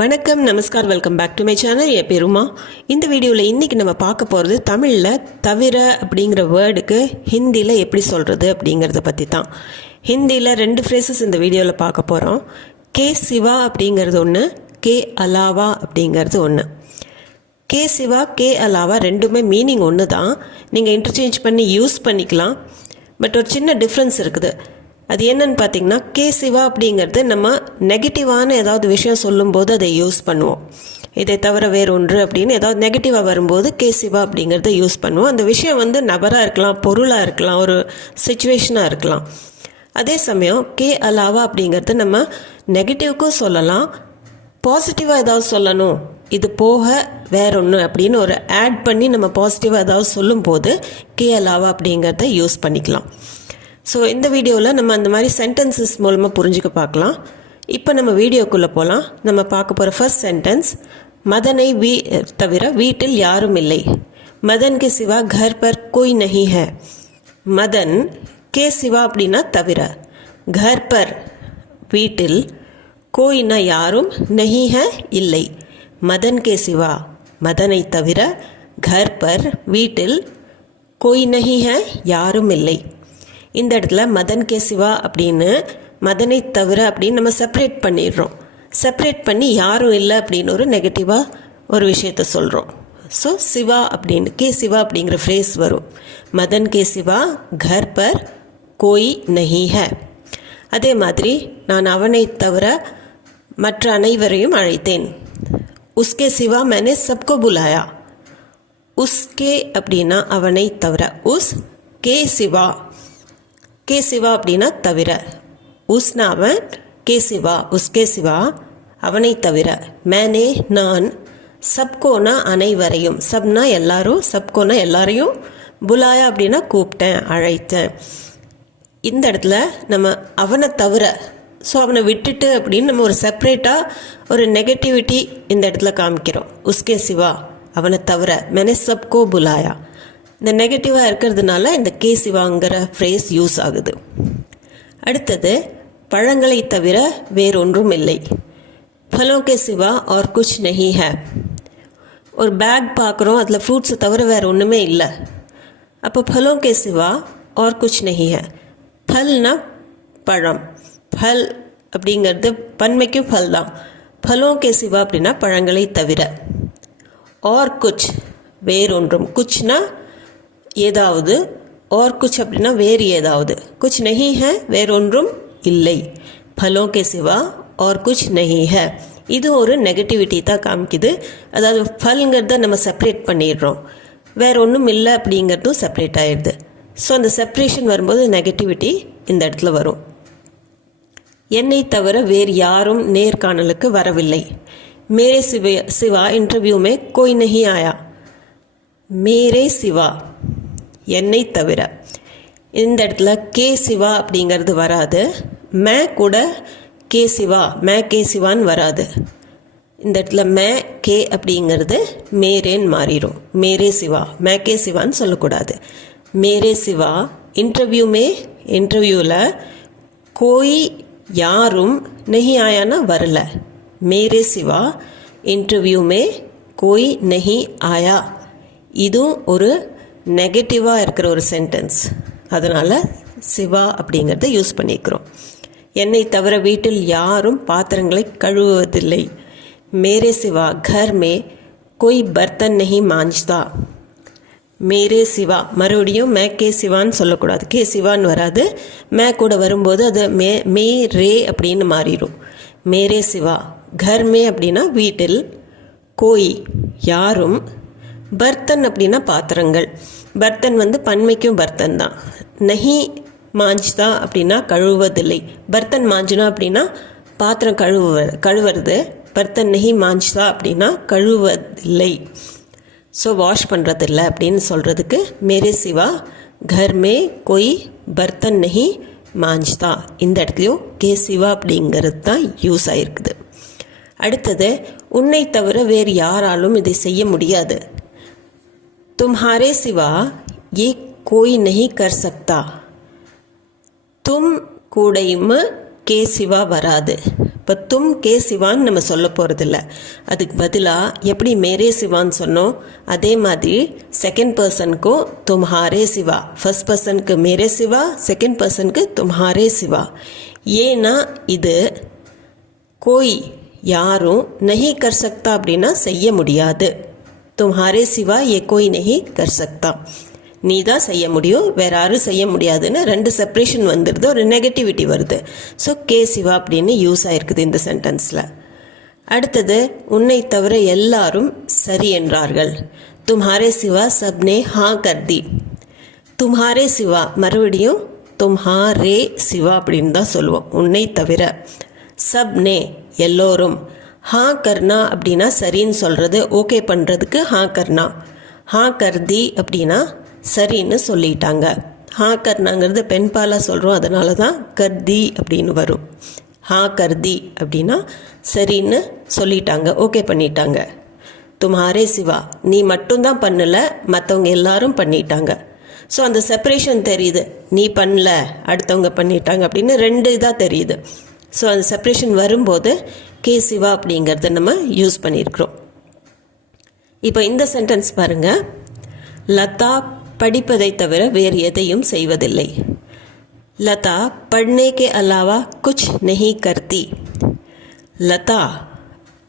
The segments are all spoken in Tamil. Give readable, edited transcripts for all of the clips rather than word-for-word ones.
வணக்கம், நமஸ்கார், welcome back to my channel. என் பேர் உமா. இந்த வீடியோவில் இன்றைக்கி நம்ம பார்க்க போகிறது தமிழில் தவிர அப்படிங்கிற வேர்டுக்கு ஹிந்தியில் எப்படி சொல்கிறது அப்படிங்கிறத பற்றி தான். ஹிந்தியில் 2 ஃப்ரேசஸ் இந்த வீடியோவில் பார்க்க போகிறோம். கே சிவா அப்படிங்கிறது ஒன்று, கே அலாவா அப்படிங்கிறது ஒன்று. கே சிவா, கே அலாவா ரெண்டுமே மீனிங் ஒன்று தான். நீங்கள் இன்டர்சேஞ்ச் பண்ணி யூஸ் பண்ணிக்கலாம். பட் ஒரு சின்ன டிஃப்ரென்ஸ் இருக்குது. அது என்னன்னு பார்த்தீங்கன்னா, கே சிவா அப்படிங்கிறது நம்ம நெகட்டிவான ஏதாவது விஷயம் சொல்லும்போது அதை யூஸ் பண்ணுவோம். இதை தவிர வேறு ஒன்று அப்படின்னு ஏதாவது நெகட்டிவாக வரும்போது கே சிவா அப்படிங்கிறத யூஸ் பண்ணுவோம். அந்த விஷயம் நபராக இருக்கலாம், பொருளாக இருக்கலாம், ஒரு சிச்சுவேஷனாக இருக்கலாம். அதே சமயம் கே அலாவா அப்படிங்கிறது நம்ம நெகட்டிவ்க்கும் சொல்லலாம், பாசிட்டிவாக ஏதாவது சொல்லணும், இது போக வேற ஒன்று அப்படின்னு ஒரு ஆட் பண்ணி நம்ம பாசிட்டிவாக ஏதாவது சொல்லும்போது கே அலாவா அப்படிங்கிறத யூஸ் பண்ணிக்கலாம். ஸோ இந்த வீடியோவில் நம்ம அந்த மாதிரி சென்டென்சஸ் மூலமாக புரிஞ்சுக்க பார்க்கலாம். இப்போ நம்ம வீடியோக்குள்ளே போகலாம். நம்ம பார்க்க போகிற ஃபர்ஸ்ட் சென்டென்ஸ், மதனை தவிர வீட்டில் யாரும் இல்லை. மதன் கே சிவா घर पर कोई नहीं है. மதன் கே சிவா அப்படின்னா தவிர, घर पर வீட்டில், கோயினா யாரும், நஹி है இல்லை. மதன் கே சிவா மதனை தவிர, घर पर வீட்டில், कोई नहीं है யாரும் இல்லை. இந்த இடத்துல மதன் கே சிவா அப்படின்னு மதனை தவிர அப்படின்னு நம்ம செப்பரேட் பண்ணிடுறோம். செப்பரேட் பண்ணி யாரும் இல்லை அப்படின்னு ஒரு நெகட்டிவாக ஒரு விஷயத்த சொல்கிறோம். ஸோ சிவா அப்படின்னு கே சிவா அப்படிங்கிற ஃப்ரேஸ் வரும். மதன் கே சிவா घर पर कोई नहीं है. அதே மாதிரி நான் அவனை தவிர மற்ற அனைவரையும் அழைத்தேன். உஸ்கே சிவா मैंने सबको बुलाया. உஸ்கே அப்படின்னா அவனை தவிர, உஸ் கே சிவா, கே சிவா அப்படின்னா தவிர, உஸ்னா அவன், கே சிவா உஸ்கே சிவா அவனை தவிர, மேனே நான், சப்கோனா அனைவரையும், சப்னா எல்லாரும், சப்கோனா எல்லாரையும், புலாயா அப்படின்னா கூப்பிட்டேன், அழைத்தேன். இந்த இடத்துல நம்ம அவனை தவிர, ஸோ அவனை விட்டுட்டு அப்படின்னு நம்ம ஒரு செப்பரேட்டாக ஒரு நெகட்டிவிட்டி இந்த இடத்துல காமிக்கிறோம். உஸ்கே சிவா அவனை தவிர, மேனே சப்கோ புலாயா. இந்த நெகட்டிவாக இருக்கிறதுனால இந்த கே சிவாங்கிற ஃப்ரேஸ் யூஸ் ஆகுது. அடுத்தது, பழங்களை தவிர வேறொன்றும் இல்லை. ஃபலோं के सिवा और कुछ नहीं है. ஒரு பேக் பார்க்குறோம், அதில் ஃப்ரூட்ஸை தவிர வேறு ஒன்றுமே இல்லை. அப்போ ஃபலோं के सिवा और कुछ नहीं है. ஃபல்னா பழம், ஃபல் அப்படிங்கிறது பன்மைக்கும் ஃபல் தான். ஃபலோं के सिवा அப்படின்னா பழங்களை தவிர, और कुछ வேறொன்றும், குச்னா ஏதாவது, और कुछ அப்படின்னா வேறு ஏதாவது, कुछ नहीं है வேறொன்றும் இல்லை. फलों के सिवा और कुछ नहीं है. இது ஒரு நெகட்டிவிட்டி தான் காமிக்குது. அதாவது ஃபல்ங்கிறத நம்ம செப்பரேட் பண்ணிடுறோம், வேற ஒன்றும் இல்லை அப்படிங்கிறதும் செப்பரேட் ஆயிடுது. ஸோ அந்த செப்பரேஷன் வரும்போது நெகட்டிவிட்டி இந்த இடத்துல வரும். என்னை தவிர வேறு யாரும் நேர்காணலுக்கு வரவில்லை. மேரே சிவா இன்டர்வியூ में कोई नहीं आया. மேரே சிவா என்னை தவிர, இந்த இடத்துல கே சிவா அப்படிங்கிறது வராது. மே கூட கே சிவா, மே கே சிவான்னு வராது. இந்த இடத்துல மே கே அப்படிங்கிறது மேரேன்னு மாறிடும். மேரே சிவா, மே கே சிவான்னு சொல்லக்கூடாது. மேரே சிவா இன்டர்வியூமே, இன்டர்வியூவில் கோய் யாரும் நஹி ஆயானா வரல. மேரே சிவா இன்டர்வியூமே கோய் நஹி ஆயா. இதுவும் ஒரு நெகட்டிவாக இருக்கிற ஒரு சென்டென்ஸ். அதனால் சிவா அப்படிங்கிறத யூஸ் பண்ணிக்கிறோம். என்னை தவிர வீட்டில் யாரும் பாத்திரங்களை கழுவுவதில்லை. மேரே சிவா घर में कोई बर्तन नहीं मांजता. மேரே சிவா, மறுபடியும் மே கே சிவான்னு சொல்லக்கூடாது, கே சிவான்னு வராது. மே கூட வரும்போது அது மே ரே அப்படின்னு மாறிடும். மேரே சிவா घर में அப்படின்னா வீட்டில், கோய் யாரும், பர்த்தன் அப்படின்னா பாத்திரங்கள். பர்த்தன் பன்மைக்கும் பர்த்தன் தான். நஹி மாஞ்சுதா அப்படின்னா கழுவுவதில்லை. பர்த்தன் மாஞ்சுனா அப்படின்னா பாத்திரம் கழுவுறது. பர்த்தன் நஹி மாஞ்சுதா அப்படின்னா கழுவுவதில்லை, ஸோ வாஷ் பண்ணுறதில்லை அப்படின்னு சொல்கிறதுக்கு மேரே சிவா घर में कोई बर्तन नहीं मांजता. இந்த இடத்துலையும் கே சிவா அப்படிங்கிறது தான் யூஸ் ஆகிருக்குது. அடுத்தது, உன்னை தவிர வேறு யாராலும் இதை செய்ய முடியாது. तुम्हारे सिवा ये कोई नहीं कर सकता. तुम கூடையும் கே சிவா வராது. இப்போ தும் கே சிவான்னு நம்ம சொல்ல போகிறதில்ல. அதுக்கு பதிலாக எப்படி மேரே சிவான்னு சொன்னோம் அதே மாதிரி செகண்ட் பர்சனுக்கும் தும்ஹாரே சிவா. ஃபர்ஸ்ட் பர்சனுக்கு மேரே சிவா, செகண்ட் பர்சனுக்கு தும்ஹாரே சிவா. ஏன்னா இது கோய் யாரும் நஹி கர் சக்தா அப்படின்னா செய்ய முடியாது. தும்ஹாரே சிவா ஏ கோய் நஹி கர் சக்தா, நீ தான் செய்ய முடியும், வேற யாரும் செய்ய முடியாதுன்னு ரெண்டு செப்பரேஷன் வந்துடுது, ஒரு நெகட்டிவிட்டி வருது. ஸோ கே சிவா அப்படின்னு யூஸ் ஆயிருக்குது இந்த சென்டென்ஸில். அடுத்தது உன்னை தவிர எல்லாரும் சரி என்றார்கள். தும்ஹாரே சிவா சப்னே ஹா கர்தி. தும்ஹாரே சிவா மறுபடியும் தும்ஹாரே சிவா அப்படின்னு தான் சொல்லுவோம், உன்னை தவிர. சப்னே எல்லோரும். ஹா கர்னா அப்படின்னா சரின்னு சொல்கிறது, ஓகே பண்ணுறதுக்கு ஹா கர்னா. ஹா கர்தி அப்படின்னா சரின்னு சொல்லிட்டாங்க. ஹா கர்னாங்கிறது பெண்பாலாக சொல்கிறோம், அதனால தான் கர்தி அப்படின்னு வரும். ஹா கர்தி அப்படின்னா சரின்னு சொல்லிட்டாங்க, ஓகே பண்ணிட்டாங்க. தும்ஹாரே சிவா நீ மட்டும்தான் பண்ணலை, மற்றவங்க எல்லாரும் பண்ணிட்டாங்க. ஸோ அந்த செப்பரேஷன் தெரியுது, நீ பண்ணல அடுத்தவங்க பண்ணிட்டாங்க அப்படின்னு ரெண்டு இதாக தெரியுது. ஸோ அந்த செப்பரேஷன் வரும்போது கே சிவா அப்படிங்கிறத நம்ம யூஸ் பண்ணியிருக்கிறோம். இப்போ இந்த சென்டென்ஸ் பாருங்கள். லதா படிப்பதை தவிர வேறு எதையும் செய்வதில்லை. லதா பढ़ने के अलावा कुछ नहीं करती. லதா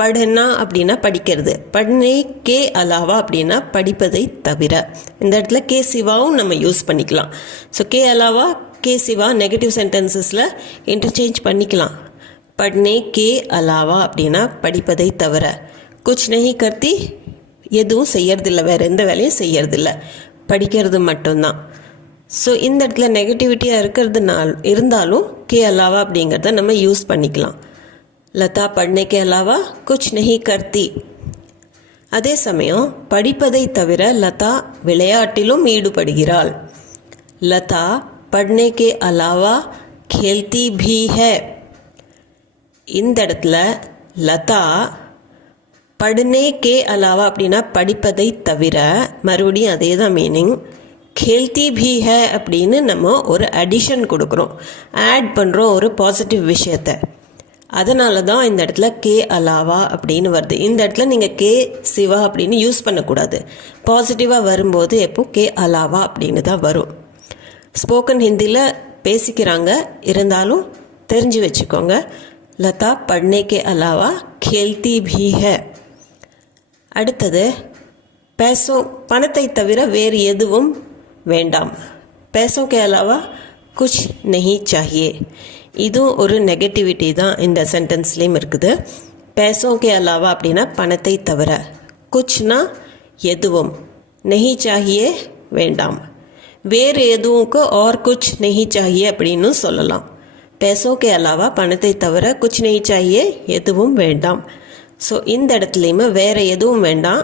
பढ़ना அப்படின்னா படிக்கிறது, पढ़ने के अलावा அப்படின்னா படிப்பதை தவிர. இந்த இடத்துல கே சிவாவும் நம்ம யூஸ் பண்ணிக்கலாம். ஸோ கே அலாவா கே சிவா நெகட்டிவ் சென்டென்சஸில் இன்டர்சேஞ்ச் பண்ணிக்கலாம். पढ़ने के अलावा அப்படின்னா படிப்பதை தவிர. குச் நஹி கர்த்தி எதுவும் செய்யறதில்லை, வேறு எந்த வேலையும் செய்யறதில்லை, படிக்கிறது மட்டும்தான். ஸோ இந்த இடத்துல நெகட்டிவிட்டியாக இருந்தாலும் கே அலாவா அப்படிங்கிறத நம்ம யூஸ் பண்ணிக்கலாம். லதா பढ़ने के अलावा कुछ नहीं करती. அதே சமயம் படிப்பதை தவிர லதா விளையாட்டிலும் ஈடுபடுகிறாள். லதா पढ़ने के अलावा खेलती भी है. இந்த இடத்துல லதா பढ़ने के अलावा அப்படின்னா படிப்பதை தவிர, மறுபடியும் அதே தான் மீனிங். खेलती भी है அப்படின்னு நம்ம ஒரு அடிஷன் கொடுக்குறோம், ஆட் பண்ணுறோம் ஒரு பாசிட்டிவ் விஷயத்தை. அதனால தான் இந்த இடத்துல கே அலாவா அப்படின்னு வருது. இந்த இடத்துல நீங்கள் கே சிவா அப்படின்னு யூஸ் பண்ணக்கூடாது. பாசிட்டிவாக வரும்போது எப்போ கே அலாவா அப்படின்னு தான் வரும். ஸ்போக்கன் ஹிந்தியில் பேசிக்கிறாங்க, இருந்தாலும் தெரிஞ்சு வச்சுக்கோங்க. லதா पढ़ने के अलावा खेलती भी है. அடுத்தது पैसों பணத்தை தவிர வேறு எதுவும் வேண்டாம். पैसों के अलावा कुछ नहीं चाहिए. இதுவும் ஒரு நெகட்டிவிட்டி தான் இந்த சென்டென்ஸ்லேயும் இருக்குது. पैसों के अलावा அப்படின்னா பணத்தை தவிர, குச்னா எதுவும், नहीं चाहिए வேண்டாம். வேறு எதுவுக்கு और कुछ नहीं चाहिए அப்படின்னு சொல்லலாம். पैसों के अलावा பணத்தை தவிர कुछ नहीं चाहिए எதுவும் வேண்டாம். ஸோ இந்த இடத்துலையுமே வேறு எதுவும் வேண்டாம்,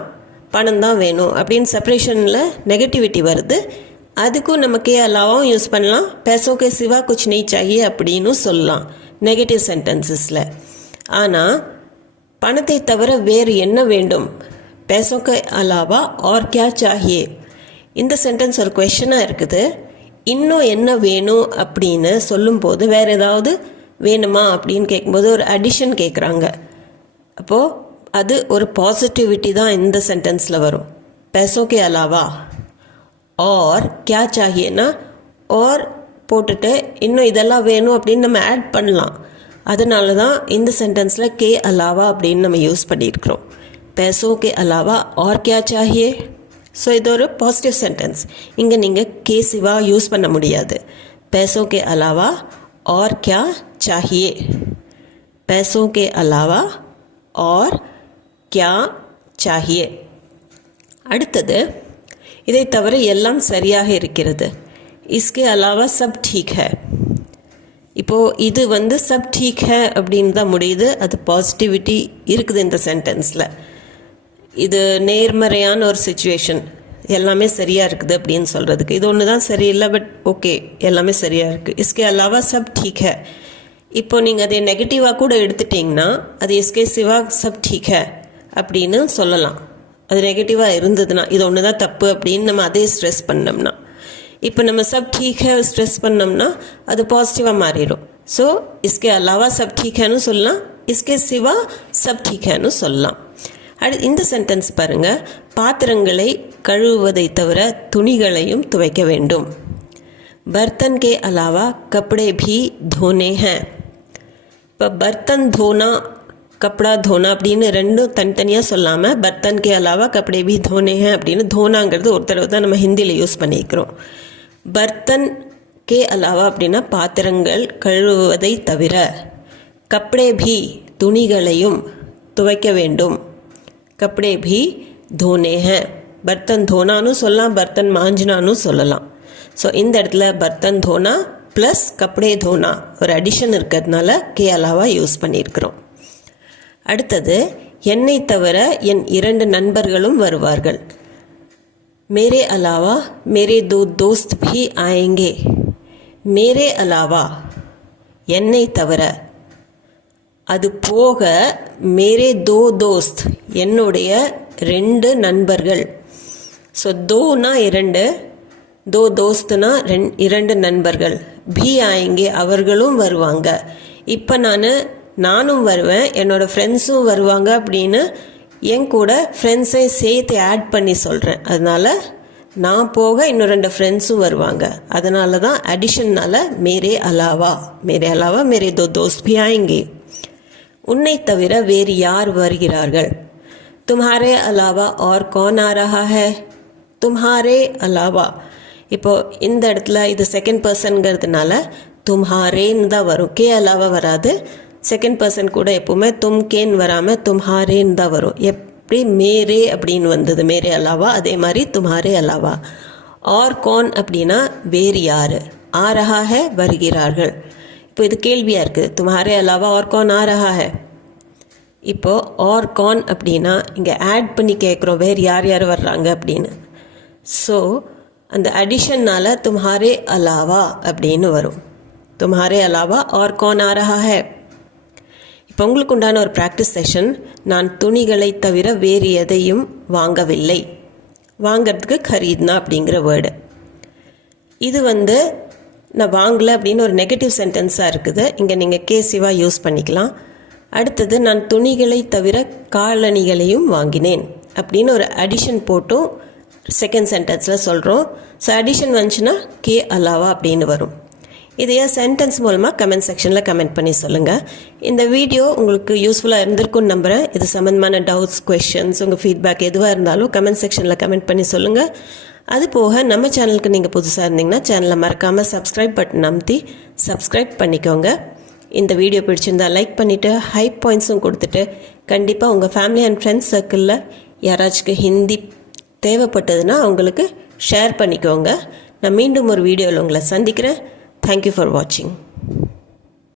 பணம் தான் வேணும் அப்படின்னு செப்பரேஷனில் நெகட்டிவிட்டி வருது. அதுக்கும் நம்ம கே அலாவாவும் யூஸ் பண்ணலாம், पैसों के सिवा कुछ नहीं चाहिए அப்படின்னு சொல்லலாம் நெகட்டிவ் சென்டென்சஸில். ஆனால் பணத்தை தவிர வேறு என்ன வேண்டும், पैसों के अलावा और क्या चाहिए, இந்த சென்டென்ஸ் ஒரு கொஷனாக இருக்குது. இன்னும் என்ன வேணும் அப்படின்னு சொல்லும்போது வேறு ஏதாவது வேணுமா அப்படின்னு கேட்கும்போது ஒரு அடிஷன் கேட்குறாங்க. அப்போது அது ஒரு பாசிட்டிவிட்டி தான் இந்த சென்டென்ஸில் வரும். पैसों के अलावा और क्या चाहिएனா और போட்டுட்டு இன்னும் இதெல்லாம் வேணும் அப்படின்னு நம்ம ஆட் பண்ணலாம். அதனால தான் இந்த சென்டென்ஸில் கே அலாவா அப்படின்னு நம்ம யூஸ் பண்ணியிருக்கிறோம். पैसों के अलावा और क्या चाहिए. ஸோ இது ஒரு பாசிட்டிவ் சென்டென்ஸ். இங்கே நீங்கள் கே சிவா யூஸ் பண்ண முடியாது. पैसों के अलावा और क्या चाहिए. पैसों के अलावा और क्या चाहिए. அடுத்தது இதை தவிர எல்லாம் சரியாக இருக்கிறது. इसके अलावा सब ठीक है. இப்போது இது வந்து சப் டீக் ஹே அப்படின்னு தான் முடியுது. அது பாசிட்டிவிட்டி இருக்குது இந்த சென்டென்ஸில். இது நேர்மறையான ஒரு சிச்சுவேஷன், எல்லாமே சரியாக இருக்குது அப்படின்னு சொல்கிறதுக்கு. இது ஒன்று தான் சரியில்லை, பட் ஓகே எல்லாமே சரியாக இருக்குது. इसके अलावा सब ठीक है. இப்போ நீங்கள் அதை நெகட்டிவாக கூட எடுத்துட்டிங்கன்னா அது इसके सिवा सब ठीक है அப்படின்னு சொல்லலாம். அது நெகட்டிவாக இருந்ததுன்னா இது ஒன்று தான் தப்பு அப்படின்னு நம்ம அதே ஸ்ட்ரெஸ் பண்ணோம்னா, இப்போ நம்ம சப் ठीक है ஸ்ட்ரெஸ் பண்ணோம்னா அது பாசிட்டிவாக மாறிடும். ஸோ इसके अलावा सब ठीक हैன்னு சொல்லலாம், इसके सिवा सब ठीक है சொல்லலாம். இந்த சென்டென்ஸ் பாருங்க, பாத்திரங்களை கழுவுவதை தவிர துணிகளையும் துவைக்க வேண்டும். बर्तन के अलावा कपड़े भी धोने हैं. இப்போ பர்த்தன் தோனா கப்படா தோனா அப்படின்னு ரெண்டும் தனித்தனியாக சொல்லாமல் பர்த்தன் கே அலாவா கப்படே பி தோனே ஹே அப்படின்னு தோனாங்கிறது ஒரு தடவை தான் நம்ம ஹிந்தியில் யூஸ் பண்ணியிருக்கிறோம். பர்த்தன் கே அலாவா அப்படின்னா பாத்திரங்கள் கழுவுவதை தவிர, கப்படே பி துணிகளையும் துவைக்க வேண்டும். கப்படே பி தோனே ஹே. பர்த்தன் தோனான்னு சொல்லலாம், பர்த்தன் மாஞ்சினான்னு சொல்லலாம். ஸோ இந்த இடத்துல பர்த்தன் தோனா ப்ளஸ் கப்படே தோனா ஒரு அடிஷன் இருக்கிறதுனால கே அலாவா யூஸ் பண்ணியிருக்கிறோம். அடுத்தது, என்னை தவிர என் 2 நண்பர்களும் வருவார்கள். மேரே அலாவா மேரே 2 दोस्त भी आएंगे. மேரே அலாவா என்னை தவிர, அது போக மேரே 2 दोस्त என்னுடைய 2 நண்பர்கள். ஸோ தோனா 2, 2 दोस्तனா 2 நண்பர்கள், भी आएंगे அவர்களும் வருவாங்க. இப்போ நானும் வருவேன், என்னோடய ஃப்ரெண்ட்ஸும் வருவாங்க அப்படின்னு என் கூட ஃப்ரெண்ட்ஸை சேர்த்து ஆட் பண்ணி சொல்கிறேன். அதனால் நான் போக இன்னும் 2 ஃப்ரெண்ட்ஸும் வருவாங்க. அதனால தான் அடிஷன்னால் மேரே அலாவா மேரே 2 दोस्त भी आएंगे. உன்னை தவிர வேறு யார் வருகிறார்கள்? तुम्हारे अलावा और कौन आ रहा है? तुम्हारे अलावा. இப்போது இந்த இடத்துல இது செகண்ட் பர்சன்கிறதுனால தும்ஹாரேன்னு தான் வரும், கே அலாவா வராது. செகண்ட் பர்சன் கூட எப்போவுமே தும் கேன்னு வராமல் தும்ஹாரேன்னு தான் வரும். எப்படி மேரே அப்படின்னு வந்தது மேரே அலாவா, அதே மாதிரி தும்ஹாரே அலாவா. ஆர் கான் அப்படின்னா வேறு யார், ஆ ரஹா ஹே வருகிறார்கள். இப்போ இது கேள்வியாக இருக்குது, தும்ஹாரே அலாவா ஆர் கான் ஆ ரஹா ஹே. இப்போது ஆர் கான் அப்படின்னா இங்கே ஆட் பண்ணி கேட்குறோம் வேறு யார் யார் வர்றாங்க அப்படின்னு. ஸோ அந்த அடிஷன்னால் தும்ஹாரே அலாவா அப்படின்னு வரும். தும்ஹாரே அலாவா ஆர் கான் ஆ ரஹா ஹே. இப்போ உங்களுக்கு உண்டான ஒரு ப்ராக்டிஸ் செஷன், நான் துணிகளை தவிர வேறு எதையும் வாங்கவில்லை. வாங்கிறதுக்கு கரீத்னா அப்படிங்கிற வேர்டு. இது நான் வாங்கலை அப்படின்னு ஒரு நெகட்டிவ் சென்டென்ஸாக இருக்குது. இங்கே நீங்கள் கேசிவாக யூஸ் பண்ணிக்கலாம். அடுத்தது, நான் துணிகளை தவிர காலணிகளையும் வாங்கினேன் அப்படின்னு ஒரு அடிஷன் போட்டும் செகண்ட் சென்டென்ஸில் சொல்கிறோம். ஸோ அடிஷன் வந்துச்சுன்னா கே அலாவா அப்படின்னு வரும். இதையே சென்டென்ஸ் மூலமாக கமெண்ட் செக்ஷனில் கமெண்ட் பண்ணி சொல்லுங்கள். இந்த வீடியோ உங்களுக்கு யூஸ்ஃபுல்லாக இருந்திருக்குன்னு நம்புகிறேன். இது சம்மந்தமான டவுட்ஸ், கொஷின்ஸ், உங்கள் ஃபீட்பேக் எதுவாக இருந்தாலும் கமெண்ட் செக்ஷனில் கமெண்ட் பண்ணி சொல்லுங்கள். அது போக நம்ம சேனலுக்கு நீங்கள் புதுசாக இருந்தீங்கன்னா சேனலை மறக்காமல் சப்ஸ்கிரைப் பட்டன் அமுத்தி சப்ஸ்கிரைப் பண்ணிக்கோங்க. இந்த வீடியோ பிடிச்சிருந்தால் லைக் பண்ணிவிட்டு ஹை பாயிண்ட்ஸும் கொடுத்துட்டு கண்டிப்பாக உங்கள் ஃபேமிலி அண்ட் ஃப்ரெண்ட்ஸ் சர்க்கிளில் யாராச்சுக்கு ஹிந்தி தேவைப்பட்டதுன்னா அவங்களுக்கு ஷேர் பண்ணிக்கோங்க. நான் மீண்டும் ஒரு வீடியோவில் உங்களை சந்திக்கிறேன். தேங்க்யூ ஃபார் வாட்சிங்.